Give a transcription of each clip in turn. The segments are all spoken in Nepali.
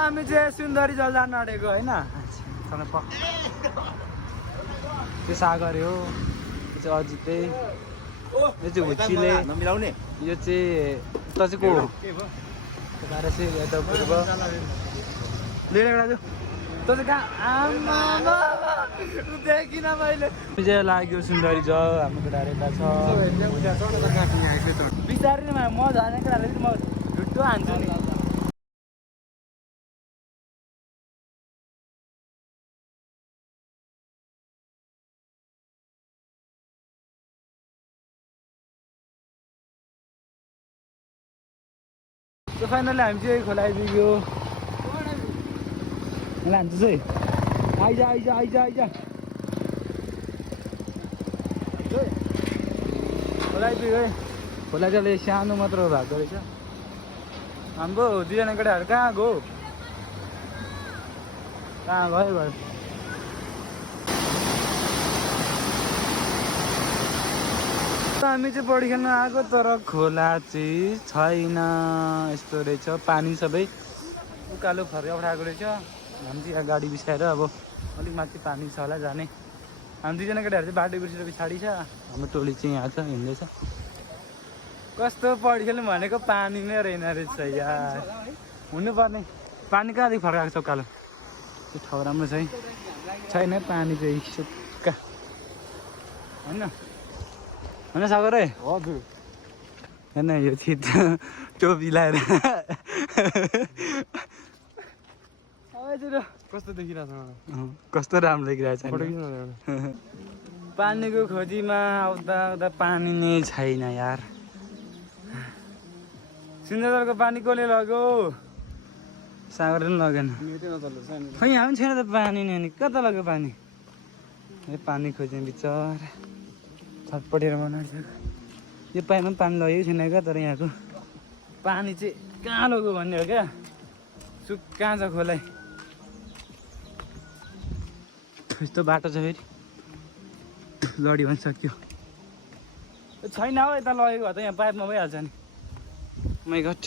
हामी चाहिँ सुन्दरी जल जान आँटेको होइन त्यो सागर हो, यो चाहिँ अजितै, यो चाहिँ हुच्चीले मिलाउने, यो चाहिँ उता चाहिँ को हो यता पूर्व लिएर राजु त चाहिँ कहाँ आमा देखिन मैले चाहिँ लाग्यो सुन्दरी जल हाम्रो केटाहरू यता छ बिस्तारै नै म झन् केटाहरूले म ढुट्टो हान्छु नि। त्यो फाइनली हामी चाहिँ खोला आइपुग्यो लान्छु चाहिँ आइज आइज आइज आइज खोला आइपुग्यो है। खोला चाहिँ अलिक सानो मात्र भएको रहेछ। हाम्रो दुईजना केटाहरू कहाँ गयो भयो हामी चाहिँ पौडी खेल्न आएको तर खोला चाहिँ छैन, यस्तो रहेछ। पानी सबै उकालो फर्का उठाएको रहेछ। हामी चाहिँ यहाँ गाडी बिसाएर अब अलिक माथि पानी छ होला जाने। हामी दुईजना केटाहरू चाहिँ बाटो बिर्सेर पछाडि छ, हाम्रो टोली चाहिँ यहाँ छ हिँड्दैछ। कस्तो पौडी खेल्नु भनेको पानी नै रहेन रहेछ यार, हुनुपर्ने पानी कहाँदेखि फर्काएको छ उकालो। त्यो ठाउँ राम्रो छैन पानी चाहिँ सुक्खा होइन होइन सागर है। हजुर होइन यो चित टोपी लाएर कस्तो देखिरहेको छ, कस्तो राम्रो देखिरहेछ। पानीको खोजीमा आउँदा पानी नै छैन यार। सिन्धुदरको पानी कसले लग्यो? सागरले पनि लगेन। खै यहाँ पनि छैन त पानी नि, अनि कता लग्यो पानी? ए पानी खोज्ने बिचरा छटपटेर बनाइसक्यो। यो पाइपमा पनि पानी लगेको छैन क्या, तर यहाँको पानी चाहिँ कहाँ लग्यो भन्ने हो क्या, कहाँ छ खोला। यस्तो बाटो छ फेरि लडी पनि सक्यो छैन हौ। यता लगेको भए त यहाँ पाइपमा भइहाल्छ नि। माइ गड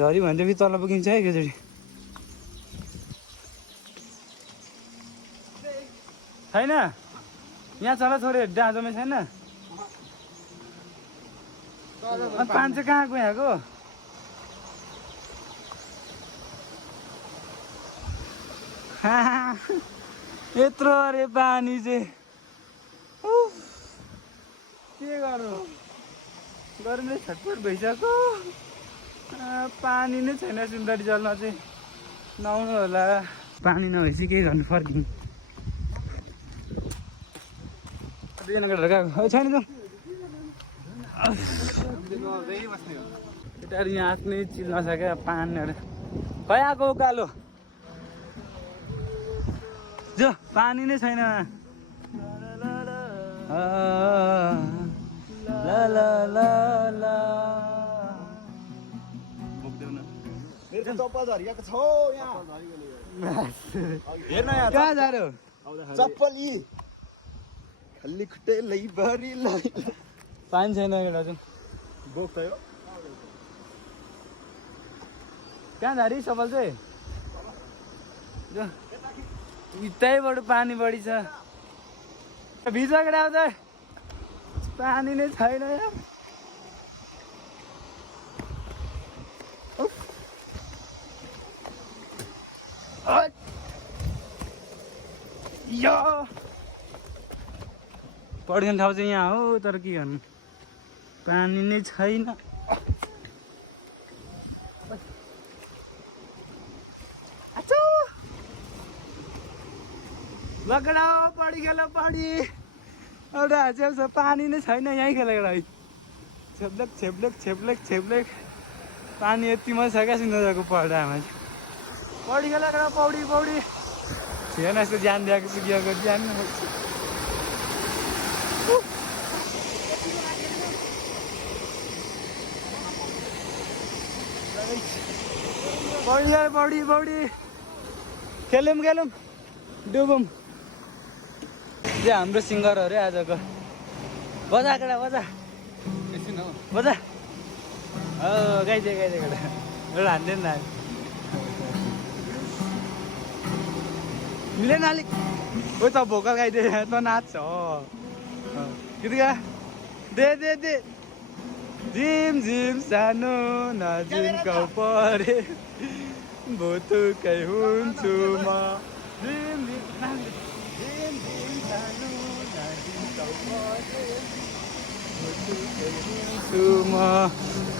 झरी भन्दै फेरि तल पुगिन्छ है एकचोटि। छैन यहाँ चला छोरे डाँजोमै छैन। पानी चाहिँ कहाँ गयो यहाँको? यत्रो अरे पानी चाहिँ के गर्नु, गर्मीले छटपट भइसक्यो। पानी नै छैन सुन्दरी जलमा चाहिँ, नआउनु होला। पानी नभएपछि के गर्नु, फर्किनु। दुईजना केटाहरू गएको छैन त केटाहरू यहाँ आफ्नै चिल्न सक्यो पानीहरू। खै आएको उकालो जो पानी नै छैन। कहाँ जानु चप्पल खाली खुट्टे लैभरि पानी छैन एउटा चाहिँ बोक्छ यो। कहाँ झारी चप्पल चाहिँ यतैबाट पानी बढी छ। भिजेको आउँछ पानी नै छैन यार। यो पढ्ने ठाउँ चाहिँ यहाँ हो, तर के गर्नु पानी नै छैन। लगडा पढी खेल पढी एउटा हाजेल छ, पानी नै छैन यहीँ खेलेको। छेप्लेक छेप्लेक छेप्लेक छेप्लेक पानी यति मात्रै छ क्या सिन्धुदरको पढामा चाहिँ। पढी खेलेको पौडी पौडी थिएन यस्तो ज्यान दिएको सिकिएको ज्यान। पौडी पौडी पौडी खेलौँ खेलौँ डुबौँ। चाहिँ हाम्रो सिङ्गरहरू आजको बजा केटा बजा बजा हो गाइदिए गाइदिए केटा एउटा हान्दैन मिलेन अलिक ओ त भोकल गाइदे त नाच्छ गीत गा दे झिम झिम सानो नजिमको परे भुतुकै हुन्छु म झिम झिम सानो नजिमको परे भुतुकै हुन्छु म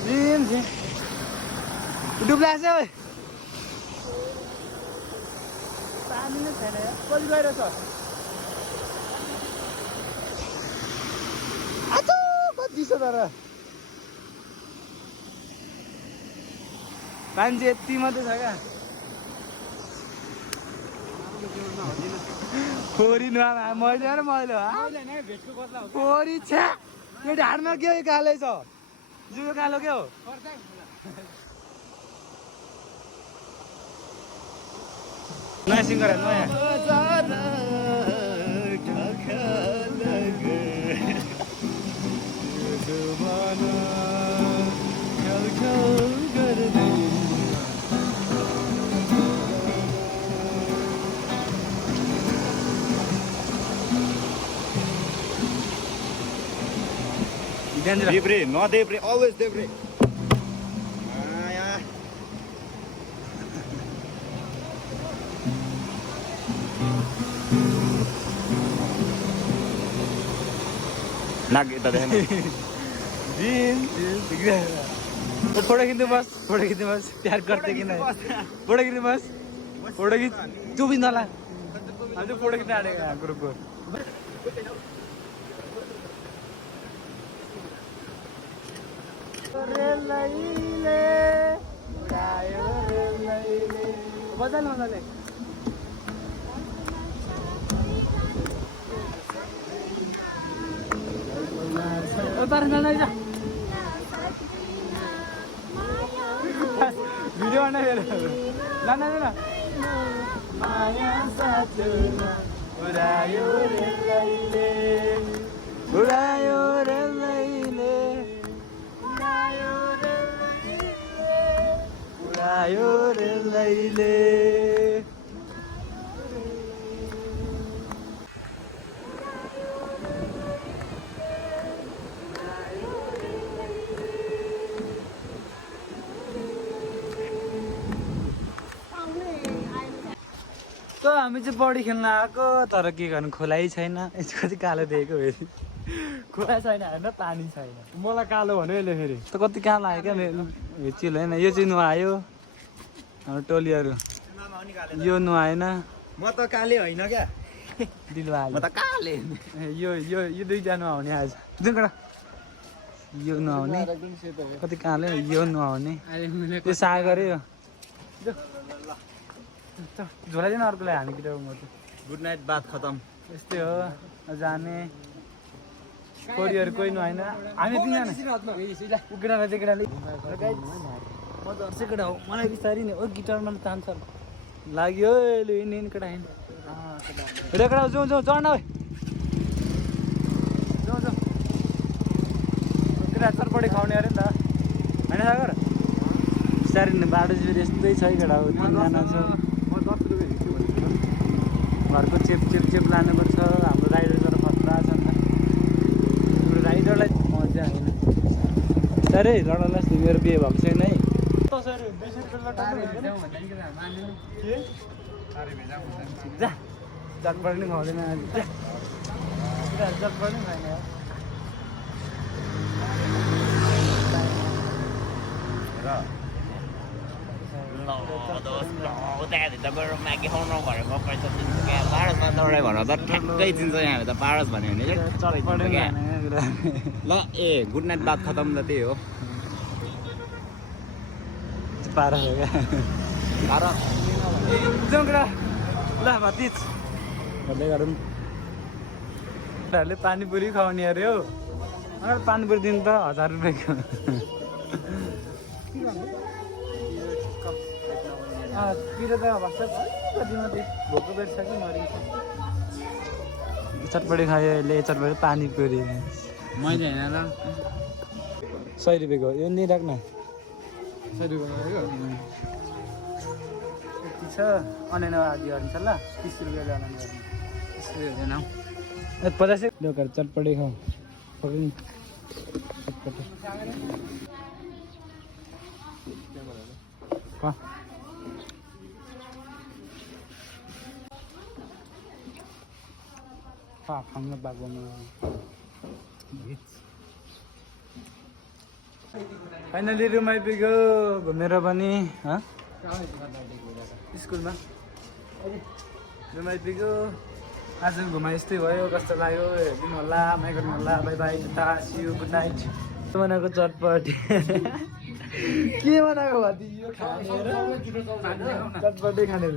झिम झिम डुब्ला छ ओइ पानी नै छैन यार कति गइरहेछ आचो कति छ तर मान्छे यति मात्रै छ क्या फोरी नुहामा मैले फोरी छ्या यो ढाडमा के हो कालै छ यो कालो के हो नयाँ सिङ्गर नयाँ देब्रे न देब्रे अलवेज देब्रे नाक यता देखेन फोटो खिच्नु बस प्यार गर्थे कि नहीं फोटो खिच्नु बस फोटो खिच तँ पनि नला हामी फोटो खिच्न आँटेको ग्रुपको मजाले भिडियो बना ना माया साथमा उडायो रे लैले उडायो रे लैले उडायो रे लैले त हामी चाहिँ पौडी खेल्न आएको तर के गर्नु खोलाइ छैन यसो कति कालो देखेको फेरि खोला छैन होइन पानी छैन मलाई कालो भन्यो यसले फेरि त कति कालो आयो क्या मेरो चिल होइन यो चाहिँ नुहायो हाम्रो टोलीहरू यो नुहाएन म त काले होइन क्या दिलवा म त काले यो दुईजना नुहाउने आज जुन यो नुहाउने कति कालो यो नुहाउने त्यो सागरै हो झोलाइदिनु अर्कोलाई हामी केटा म त गुड नाइट बात खतम यस्तै हो जाने कोरीहरू कोही नुहाएन हामी तिनजना केटालाई चाहिँ केटाले म त अर्सै केटा हो मलाई बिस्तारै नि ओ गिटारमा तान्छ लाग्यो लु हिँड केटा हिँड केटा जाउँ चढ्न है जाउँ केटा चटपटी खाउने अरे नि त होइन सागर बिस्तारै बाटो चाहिँ फेरि यस्तै छ केटा हो तिनजना छ घरको चेप लानुपर्छ हाम्रो राइडर तर खतरा छ नि हाम्रो राइडरलाई मजा होइन साह्रै लडालाई मेरो बिहे भएको छैन है जा चटपट नि खाउँदैन चटपट नि खाएन त्यहाँभित्र गएर म्यागी खाउनु भनेको पैसा दिन्छ क्या पारसमा दौडाइ भनेर त ठ्याक्कै दिन्छ यहाँ त पारस भन्यो भने चाहिँ क्या ल ए गुड नाइट बात खतम त त्यही हो पारस हो क्या पारस जाउँ केटा ल भतिज भन्दै गरौँ केटाहरूले पानीपुरी खुवाउने अरे हो पानीपुरी दिनु त 1000 रुपियाँको पिरो त भन्छ कति मात्रै भोको पेट छ कि मरिन्छ चटपटी खायो अहिले चटपटी पानीपुरी मैले होइन ल 100 रुपियाँको यो नि राख्न 100 रुपियाँ छ अनेन आदि गरिन्छ ल 30 रुपियाँ जना 30 रुपियाँ जना 50 दोकर चटपटे खाऊ पकडी चटपटे का खाउन बागोमा फाइनली रुम आइपुग्यो घुमेर पनि स्कुलमा रुम आइपुग्यो आज घुमा यस्तै भयो कस्तो लाग्यो हेरिदिनु होला माया गर्नु होला bye bye tata see you good night बनाएको चटपटी के बनाएको भति यो खाने चटपटी खाने